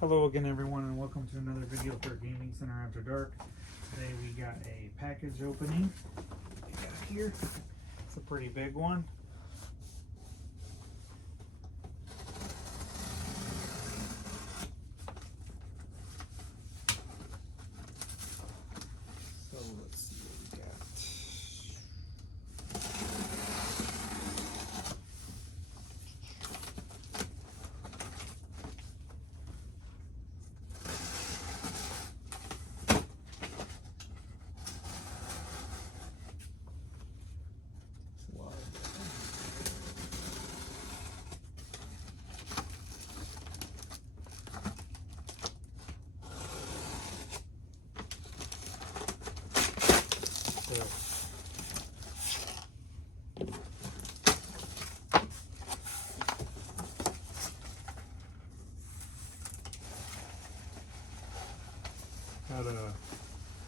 Hello again everyone, and welcome to another video for Gaming Center After Dark. Today we got a package opening. We got here. It's a pretty big one. So let's see what we got.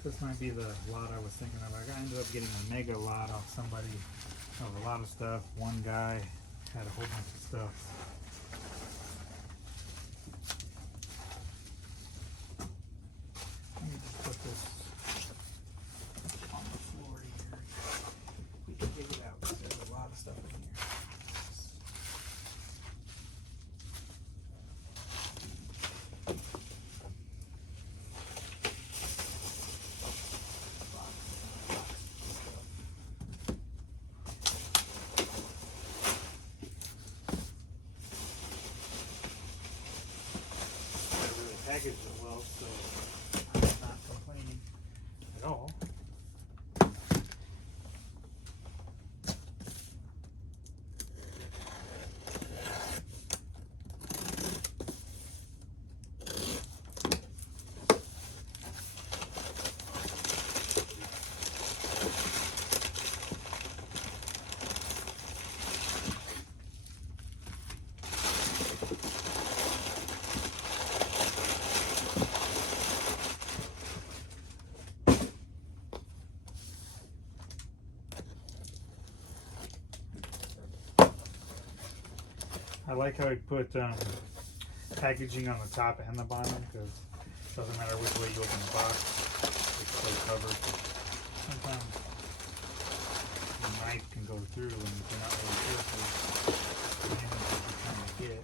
This might be the lot I was thinking of. I ended up getting a mega lot off somebody of a lot of stuff. One guy had a whole bunch of stuff. Let me just put this on the floor here. We can dig it out because there's a lot of stuff in here. Packaged it well, so I'm not complaining at all. I like how I put packaging on the top and the bottom, because it doesn't matter which way you open the box, it's still covered. Sometimes the knife can go through and if you're not really careful, the image that you're trying to get.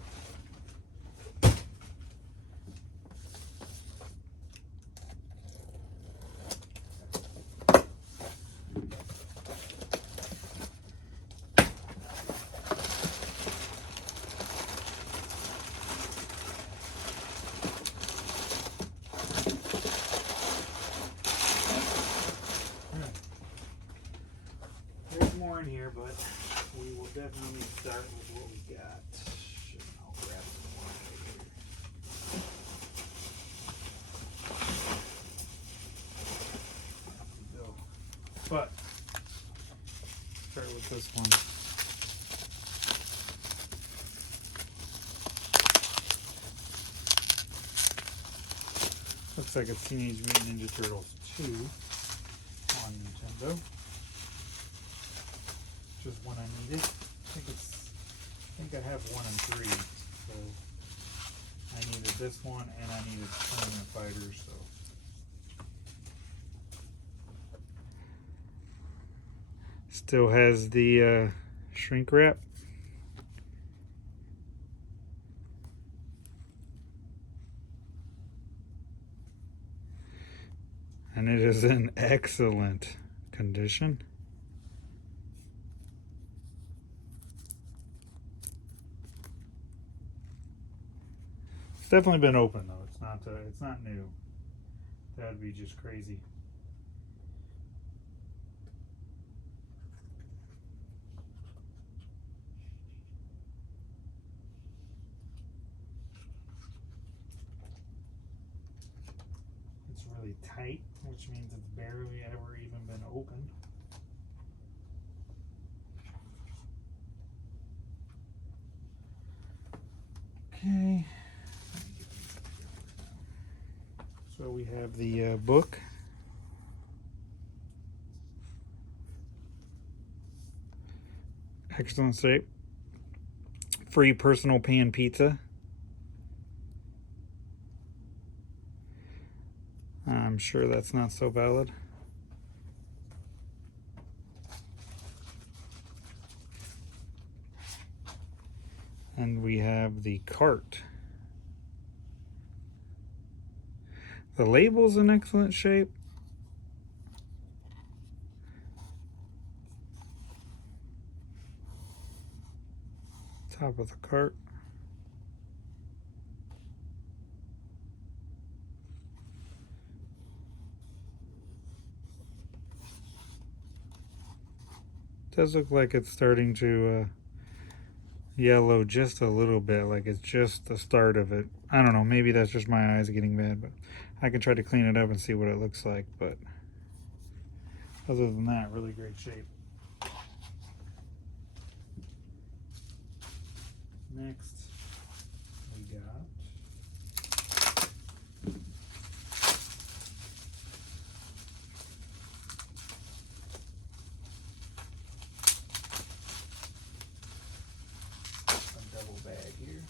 There's more in here, but we will definitely start with what we got. I'll grab some more right here. Go. But start with this one. Looks like it's Teenage Mutant Ninja Turtles 2 on Nintendo. Just one I needed. I think I have 1 and 3, so I needed this one and I needed Tournament Fighters, so. Still has the shrink wrap. And it is in excellent condition. Definitely been open though. It's not new. That'd be just crazy. It's really tight, which means it's barely ever even been opened. Okay. So we have the book. Excellent shape. Free personal pan pizza. I'm sure that's not so valid. And we have the cart. The label's in excellent shape. Top of the cart. Does look like it's starting to yellow just a little bit, like it's just the start of it. I don't know, maybe that's just my eyes getting bad, but I can try to clean it up and see what it looks like. But other than that, really great shape. Next, we got a double bag here.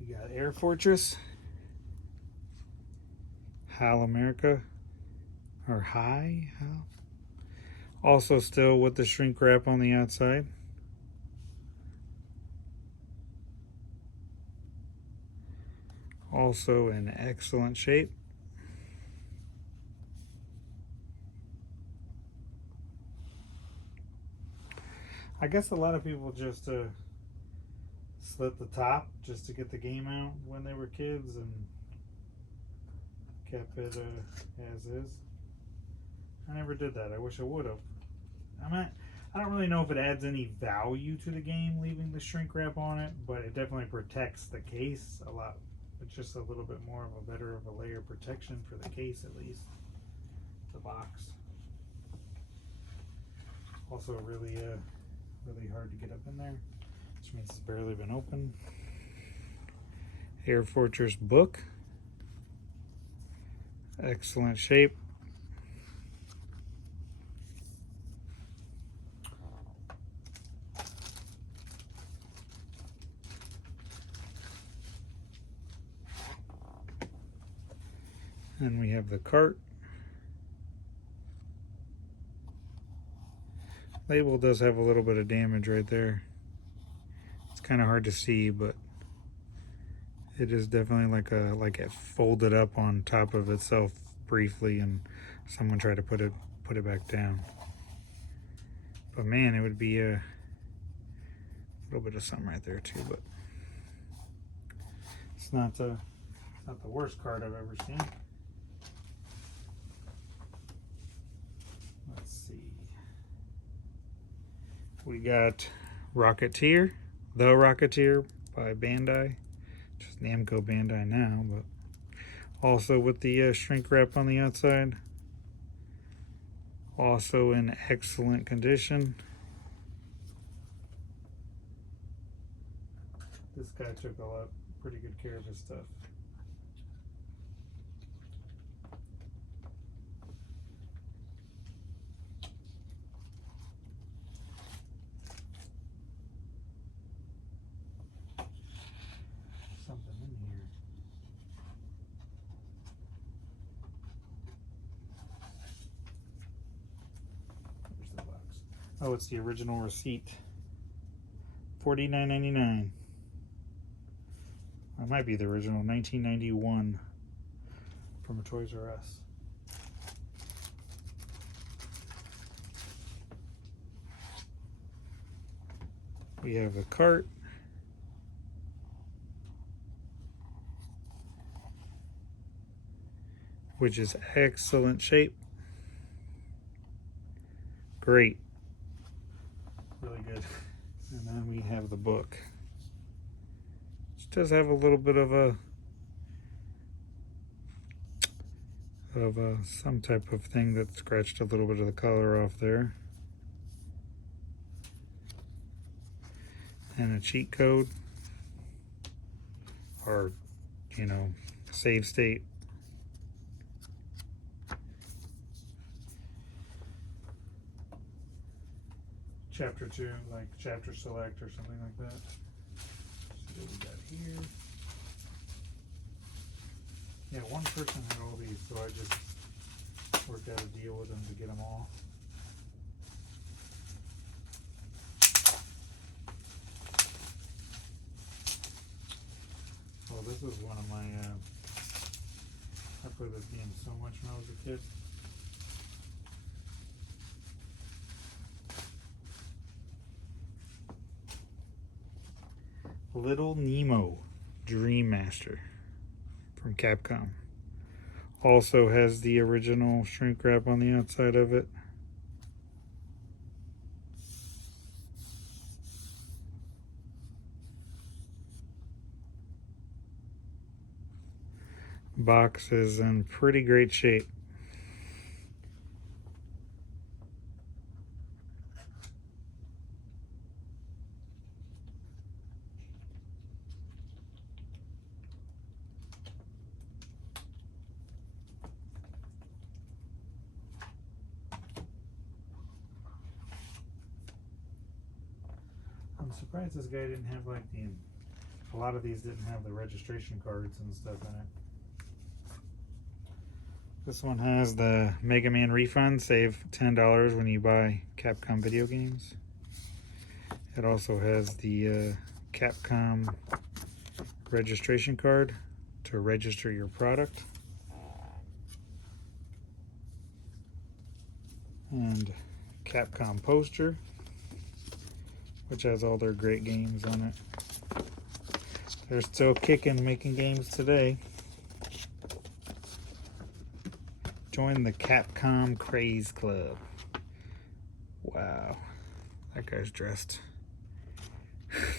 We got Air Fortress, HAL America, or HAL. Also still with the shrink wrap on the outside. Also in excellent shape. I guess a lot of people just slit the top just to get the game out when they were kids and kept it as is. I never did that. I wish I would have. I don't really know if it adds any value to the game leaving the shrink wrap on it, but it definitely protects the case a lot. It's just a little bit more of a better of a layer of protection for the case, at least. The box. Also really really hard to get up in there, which means it's barely been opened. Air Fortress book. Excellent shape. And we have the cart. Label does have a little bit of damage right there. It's kind of hard to see, but it is definitely like it folded up on top of itself briefly, and someone tried to put it back down. But man, it would be a little bit of something right there too. But it's not the worst card I've ever seen. Let's see. We got Rocketeer, The Rocketeer by Bandai. Just Namco Bandai now, but also with the shrink wrap on the outside. Also in excellent condition. This guy took pretty good care of his stuff. Something in here. Where's the box? Oh, it's the original receipt. $49.99. That might be the original, 1991 from a Toys R Us. We have a cart. Which is excellent shape. Great. Really good. And then we have the book. It does have a little bit of some type of thing that scratched a little bit of the color off there. And a cheat code, or save state. Chapter 2, like chapter select or something like that. Let's see what we got here. Yeah, one person had all these, so I just worked out a deal with them to get them all. Oh, this was one of my, I played this game so much when I was a kid. Little Nemo Dream Master from Capcom. Also has the original shrink wrap on the outside of it. Box is in pretty great shape. I'm surprised this guy didn't have like a lot of these didn't have the registration cards and stuff in it. This one has the Mega Man refund, save $10 when you buy Capcom video games. It also has the Capcom registration card to register your product. And Capcom poster, which has all their great games on it. They're still kicking, making games today. Join the Capcom Craze Club. Wow, that guy's dressed.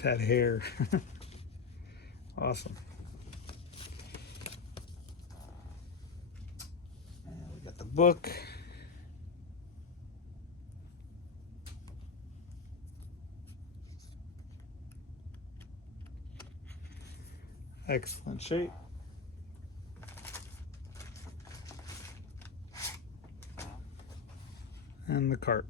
That hair. Awesome. And we got the book. Excellent shape. And the cart.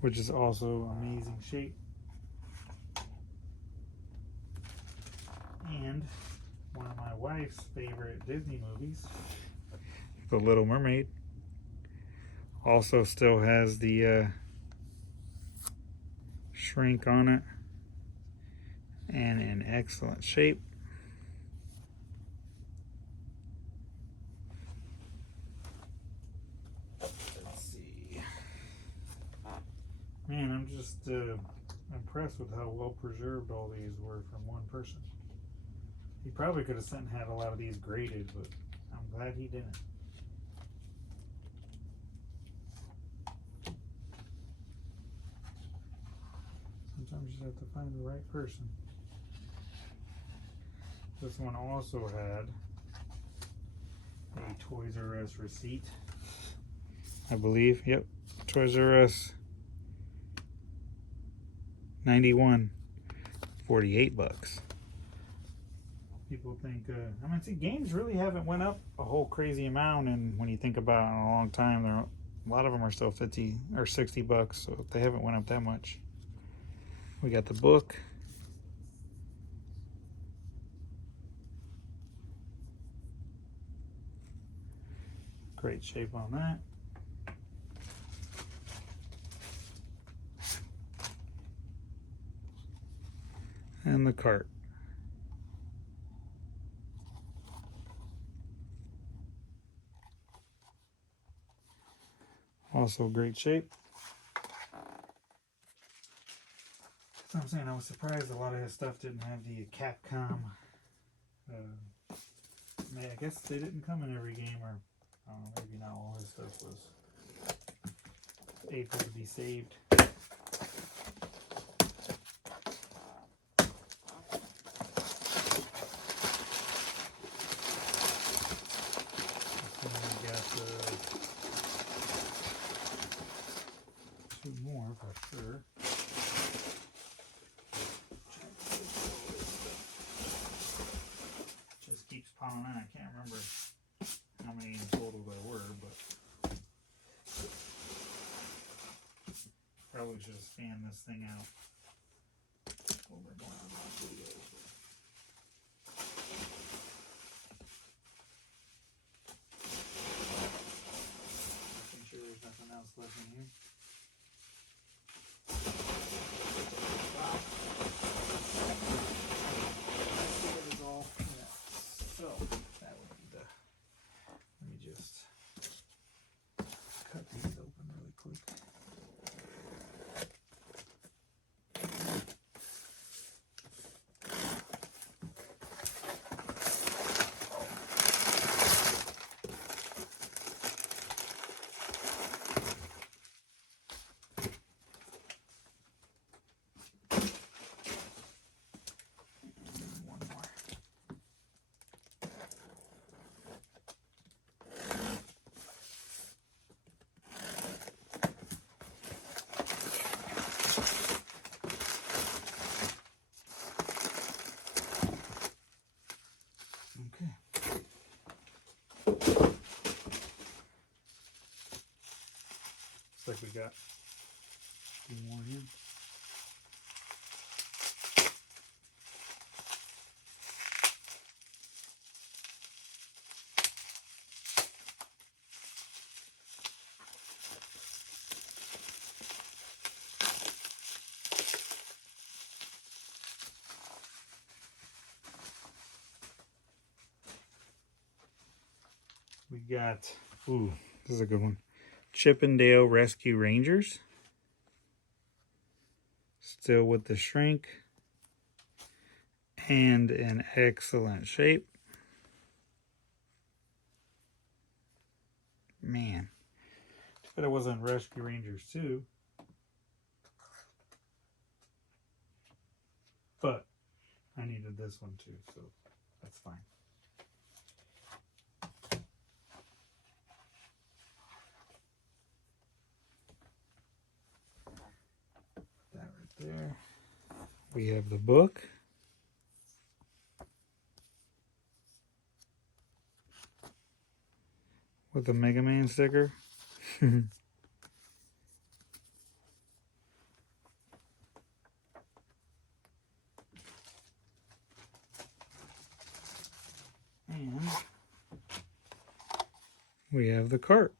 Which is also amazing shape. And one of my wife's favorite Disney movies, The Little Mermaid, also still has the shrink on it and in excellent shape. Let's see. Man, I'm just impressed with how well preserved all these were from one person. He probably could have sent and had a lot of these graded, but I'm glad he didn't. Sometimes you just have to find the right person. This one also had a Toys R Us receipt, I believe. Yep, Toys R Us 91, $48. People think, I mean, see, games really haven't went up a whole crazy amount, and when you think about it in a long time, a lot of them are still 50 or 60 bucks, so they haven't went up that much. We got the book. Great shape on that. And the cart. Also great shape. So I'm saying I was surprised a lot of his stuff didn't have the Capcom. I guess they didn't come in every game, or I don't know, maybe not all his stuff was able to be saved. So we got the 2 we should just fan this thing out. Over more on my video. Making sure there's nothing else left in here. Wow. That is all. Yeah. So that would be the. Let me just cut these open really quick. Looks like we got a few more here. We got, ooh, this is a good one. Chippendale Rescue Rangers. Still with the shrink. And in excellent shape. Man. But it wasn't Rescue Rangers 2. But I needed this one too, so that's fine. That right there. We have the book. With the Mega Man sticker. And we have the cart.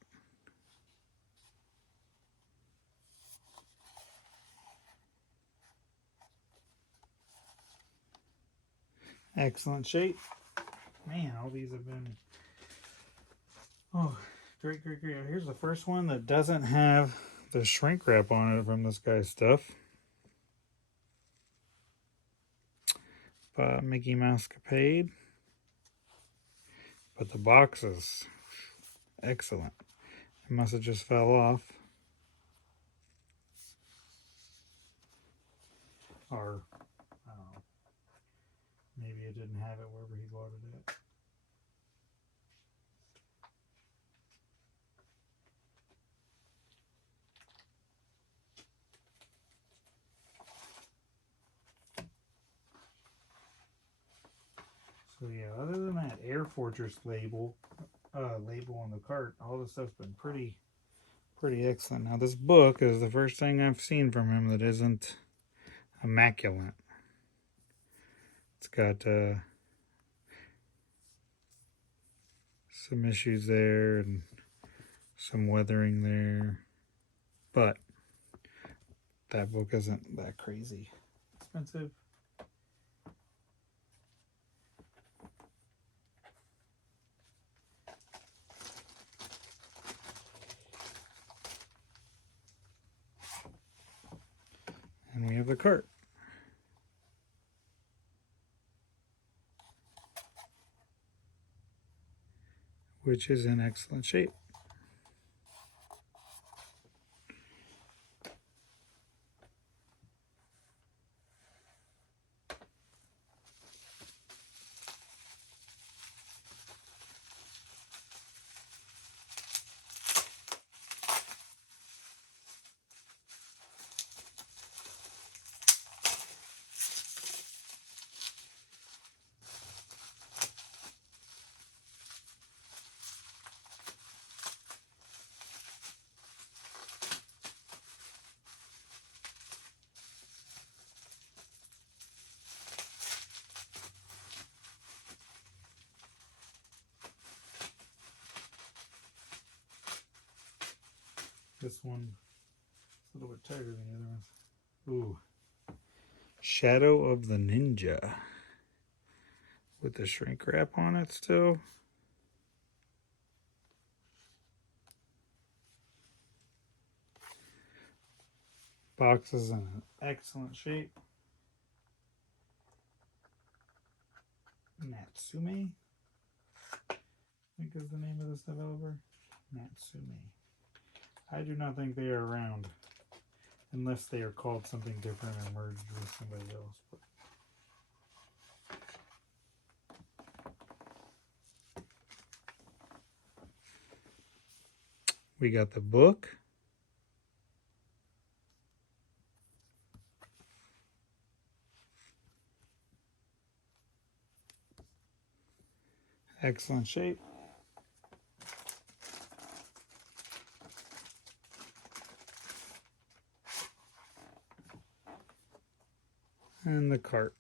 Excellent shape. Man, all these have been, oh, great, great, great. Here's the first one that doesn't have the shrink wrap on it from this guy's stuff. Mickey Mouse Capade. But the box is excellent. It must have just fell off. Or, I don't know. Maybe it didn't have it wherever he bought it at. So yeah, other than that Air Fortress label on the cart, all the stuff's been pretty excellent. Now this book is the first thing I've seen from him that isn't immaculate. It's got some issues there and some weathering there, but that book isn't that crazy expensive. And we have the cart. Which is in excellent shape. This one is a little bit tighter than the other ones. Ooh. Shadow of the Ninja. With the shrink wrap on it still. Box is in excellent shape. Natsume, I think is the name of this developer. Natsume. I do not think they are around unless they are called something different or merged with somebody else. But we got the book. Excellent shape. And the cart.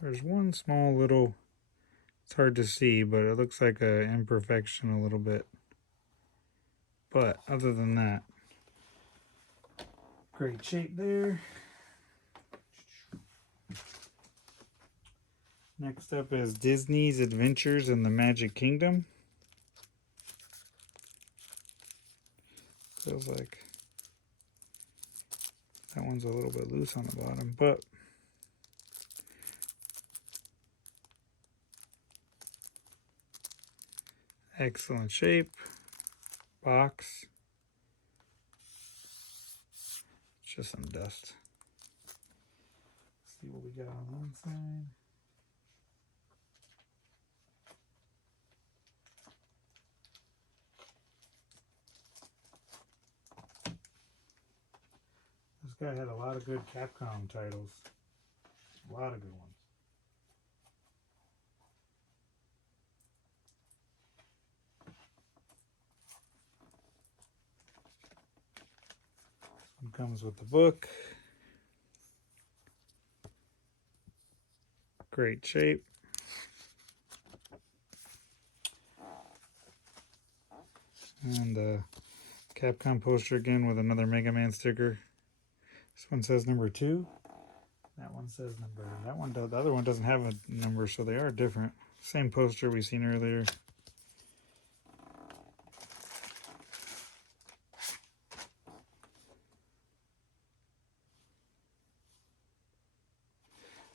There's one small little, it's hard to see, but it looks like an imperfection a little bit. But other than that, great shape there. Next up is Disney's Adventures in the Magic Kingdom. Feels like that one's a little bit loose on the bottom, but excellent shape. Box. It's just some dust. Let's see what we got on one side. This guy had a lot of good Capcom titles. A lot of good ones. This one comes with the book. Great shape. And the Capcom poster again with another Mega Man sticker. This one says number 2. That one says number. That one does. The other one doesn't have a number, so they are different. Same poster we seen earlier.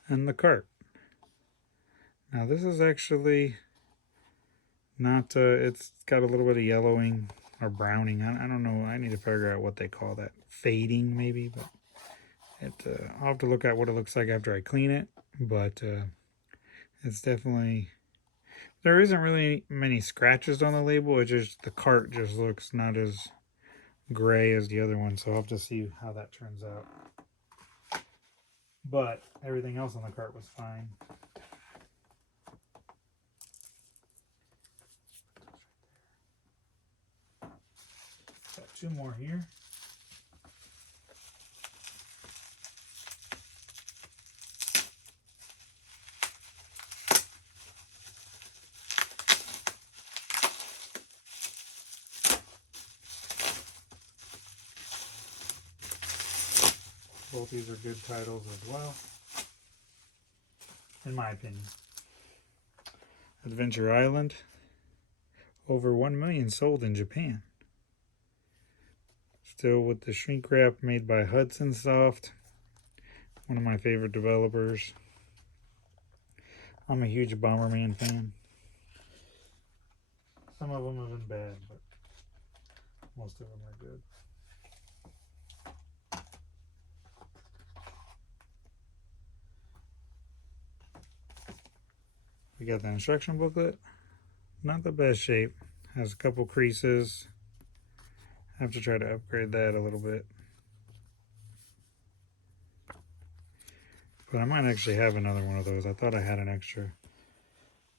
And the cart. Now this is actually not. It's got a little bit of yellowing or browning. I don't know. I need to figure out what they call that. Fading maybe, but. I'll have to look at what it looks like after I clean it, but it's definitely, there isn't really many scratches on the label. It's just the cart just looks not as gray as the other one, so I'll have to see how that turns out. But everything else on the cart was fine. Got 2 more here. Both these are good titles as well, in my opinion. Adventure Island. Over 1 million sold in Japan. Still with the shrink wrap made by Hudson Soft. One of my favorite developers. I'm a huge Bomberman fan. Some of them have been bad, but most of them are good. We got the instruction booklet. Not the best shape. Has a couple creases. I have to try to upgrade that a little bit. But I might actually have another one of those. I thought I had an extra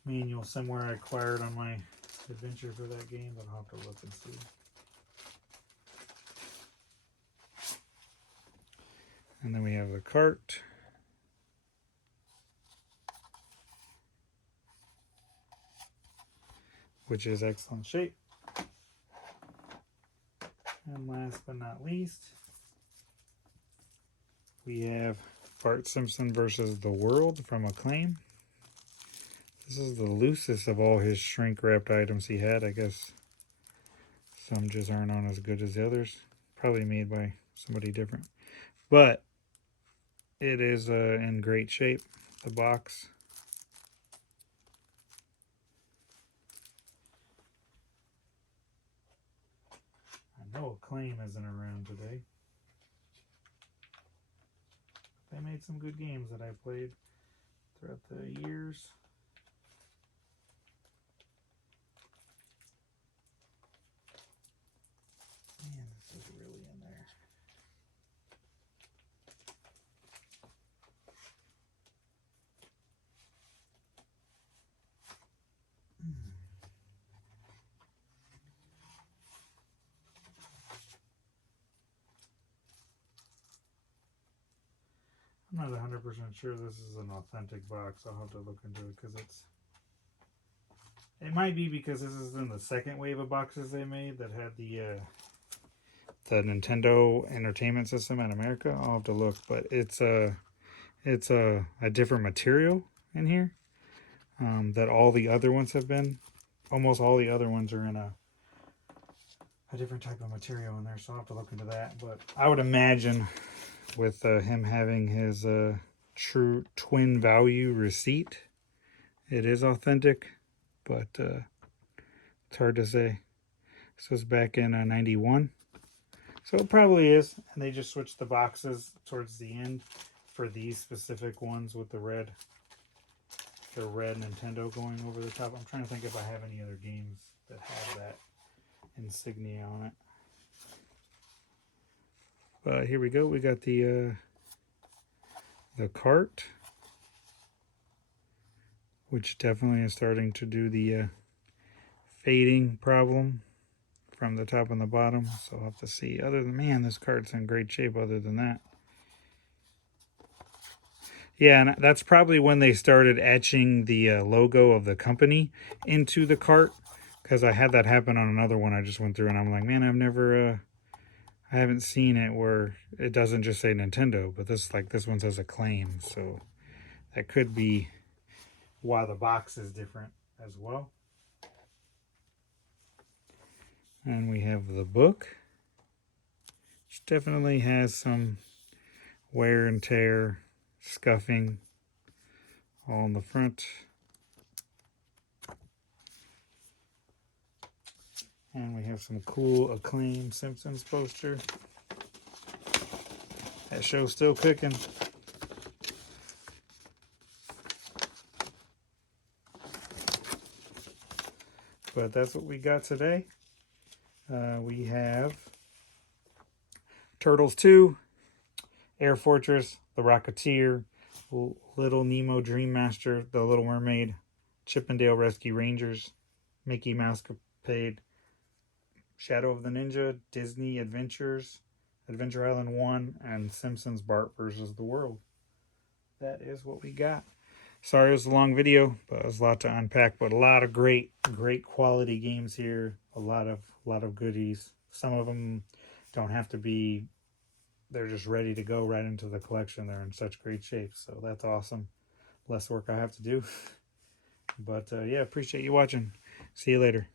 manual somewhere I acquired on my adventure for that game, but I'll have to look and see. And then we have the cart. which is excellent shape. And last but not least, we have Bart Simpson versus the World from Acclaim. This is the loosest of all his shrink-wrapped items he had. I guess some just aren't on as good as the others. Probably made by somebody different. But it is in great shape, the box. I know Acclaim isn't around today. They made some good games that I played throughout the years. Man, this is really in there. I'm not 100% sure this is an authentic box. I'll have to look into it because it might be because this is in the second wave of boxes they made that had the Nintendo Entertainment System in America. I'll have to look, but it's a different material in here that all the other ones have been. Almost all the other ones are in a different type of material in there, so I'll have to look into that. But I would imagine with him having his true twin value receipt, it is authentic, but it's hard to say. This was back in 91, so it probably is. And they just switched the boxes towards the end for these specific ones with the red Nintendo going over the top. I'm trying to think if I have any other games that have that insignia on it. But here we go. We got the cart, which definitely is starting to do the fading problem from the top and the bottom. So I'll have to see. Other than, man, this cart's in great shape other than that. Yeah, and that's probably when they started etching the logo of the company into the cart, because I had that happen on another one I just went through, and I'm like, man, I haven't seen it where it doesn't just say Nintendo, but this one says Acclaim, so that could be why the box is different as well. And we have the book, which definitely has some wear and tear, scuffing all in the front. And we have some cool Acclaim Simpsons poster. That show's still cooking. But that's what we got today. We have Turtles 2, Air Fortress, The Rocketeer, Little Nemo Dream Master, The Little Mermaid, Chippendale Rescue Rangers, Mickey Mousecapade, Shadow of the Ninja, Disney Adventures, Adventure Island 1, and Simpsons Bart versus the World. That is what we got. Sorry it was a long video, but it was a lot to unpack. But a lot of great quality games here. A lot of goodies. Some of them don't have to be, they're just ready to go right into the collection. They're in such great shape, so that's awesome. Less work I have to do. But yeah, appreciate you watching. See you later.